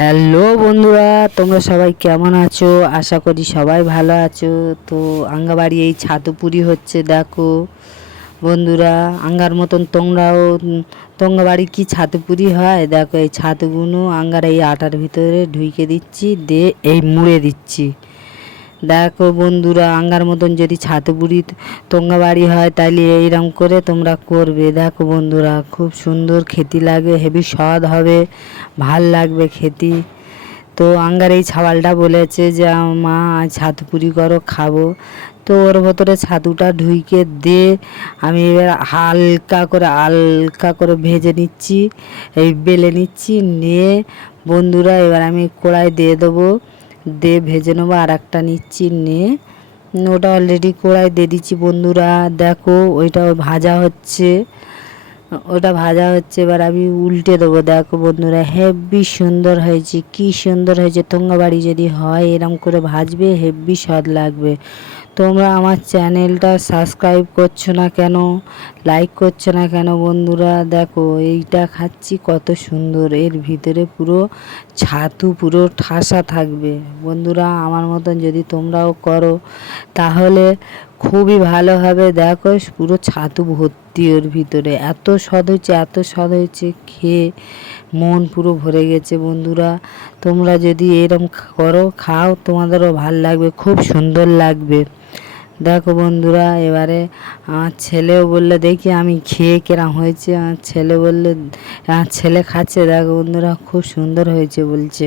Hello বন্ধুরা, তোমরা সবাই কেমন আছো? আশা করি সবাই ভালো আছো। তো আঙ্গাবাড়ি এই ছাতু পুরি হচ্ছে, দেখো বন্ধুরা। আঙ্গার মতন তোমরাও বাড়ি কি ছাতু পুরি হয়? দেখো এই ছাতুগুলো আঙ্গার এই আটার ভিতরে ঢুইকে দিচ্ছি, দিয়ে এই মুড়ে দিচ্ছি। দেখো বন্ধুরা, আঙ্গার মতন যদি ছাতু পুরি বাড়ি হয় তাহলে এইরকম করে তোমরা করবে। দেখো বন্ধুরা, খুব সুন্দর খেতে লাগে, হেভি স্বাদ হবে, ভাল লাগবে খেতে। তো আঙ্গার এই ছাওয়ালটা বলেছে যে মা ছাতু পুরি করো, খাবো। তো ওর ভেতরে ছাতুটা ঢুইকে দিয়ে আমি এবার হালকা করে ভেজে নিচ্ছি, এই বেলে নিচ্ছি। নিয়ে বন্ধুরা এবার আমি কড়াই দিয়ে দেবো, দিয়ে ভেজে নেবো। আর একটা নিচ্ছি, নিয়ে ওটা অলরেডি কড়াই দিয়ে দিচ্ছি বন্ধুরা। দেখো ওইটাও ভাজা হচ্ছে, এবার আমি উল্টে দেবো। দেখো বন্ধুরা, হেব্বি সুন্দর হয়েছে, কি সুন্দর হয়েছে। বাড়ি যদি হয় এরম করে ভাজবে, হেব্বি স্বাদ লাগবে। তোমরা আমার চ্যানেলটা সাবস্ক্রাইব করছো না কেন, লাইক করছো না কেন বন্ধুরা? দেখো এইটা খাচ্ছি, কত সুন্দর, এর ভিতরে পুরো ছাতু পুরো ঠাসা থাকবে। বন্ধুরা আমার মতন যদি তোমরাও করো তাহলে খুবই ভালো হবে। দেখো পুরো ছাতু ভর্তি ওর ভিতরে, এত স্বাদ হয়েছে, এত স্বাদ হয়েছে, খেয়ে মন পুরো ভরে গেছে। বন্ধুরা তোমরা যদি এরম করো, খাও, তোমাদেরও ভাল লাগবে, খুব সুন্দর লাগবে। দেখো বন্ধুরা এবারে আমার ছেলেও বললে দেখি আমি খেয়ে কেরাম হয়েছে। আমার ছেলে বললে, আমার ছেলে খাচ্ছে, দেখো বন্ধুরা খুব সুন্দর হয়েছে বলছে।